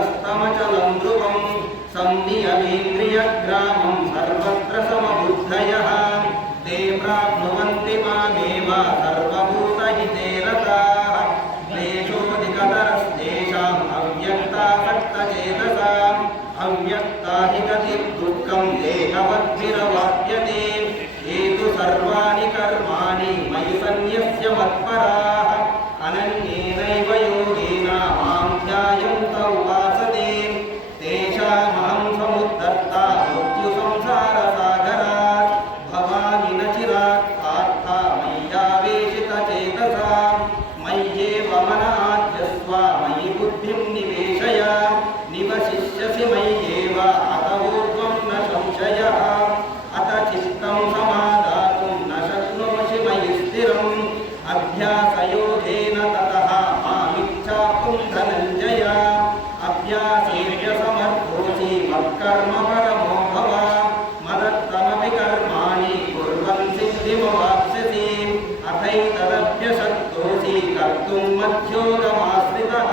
पुरस्तमचलं ध्रुवं संनियमेन्द्रियग्रामं सर्वत्र समबुद्धयः ते प्राप्नुवन्ति मामेव सर्वभूतहिते रताः क्लेशोऽधिकतरस्तेषाम् अव्यक्तासक्तचेतसाम् अव्यक्ता हि गतिर्दुःखं देहवद्भिरवाप्यते ये तु सर्वाणि कर्माणि मयि सन्न्यस्य मत्पराः अनन्येनैव योगेन मां ध्यायन्त उपासते तेषामहं समुद्धर्ता मृत्युसंसारसागरात् भवामि न चिरात् पार्था मय्यावेशितचेतसां मय्येव मनः आद्यस्व मयि बुद्धिं निवेशय निवशिष्यसि मय्येव अत ऊर्ध्वं न संशयः अत चित्तं समादातुं न शक्नोषि मयि स्थिरम् अभ्यासयोगेन ततः मामिच्छाप्तुं धनञ्जय अभ्यासेभ्यसमर्थोऽसि मत्कर्म परमो भव मदत्तमपि कर्माणि कुर्वन् सिद्धिमवाप्स्यसि अथैतदभ्यशक्तोऽसि कर्तुं मध्योगमाश्रितः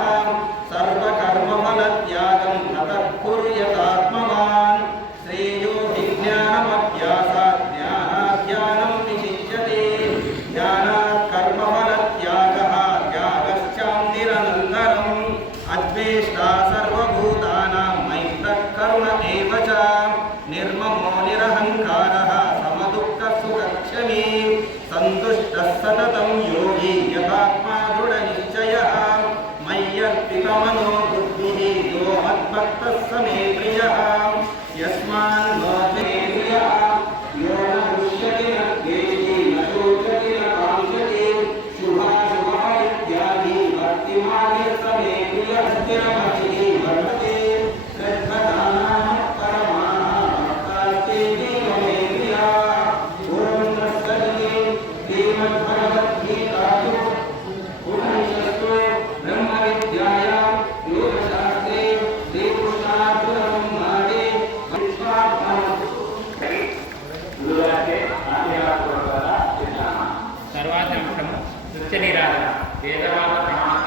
सर्वकर्मफलत्यागं न तत्कुर्यात्मवान् श्रेयो हि ज्ञानमभ्यासात् ज्ञानाध्यानं विशिष्यते ज्ञानात् कर्मफलत्यागः त्यागश्चान्तिरनन्तरम् अद्वेष्टा सर्वभूतानां मैत्रः करुण एव च निर्ममो निरहङ्कारः समदुःखसुखक्षमी सन्तुष्टः सततं योगी यथात्मा दृढनिश्चयः मय्यर्पितमनो बुद्धिः यो मद्भक्तः स मे प्रियः यस्मान्नो मे प्रियः यो न दृश्यते न द्वेष्टि न शोचति न काङ्क्षति शुभाशुभः इत्यादि भक्तिमार्गे स मे प्रियः स्थिरमतिः वर्तते श्रद्धदानाः परमाः भक्तास्तेऽपि मे प्रियाः ॐ तत्सदिति श्रीमद्भगवद्गीतासु उपनिषत्सु ब्रह्मविद्यायां योगशास्त्रे श्रीकृष्णार्जुनसंवादे తర్వాత అంశము నృత్య నిరాధన వేదవాద ప్రమాణ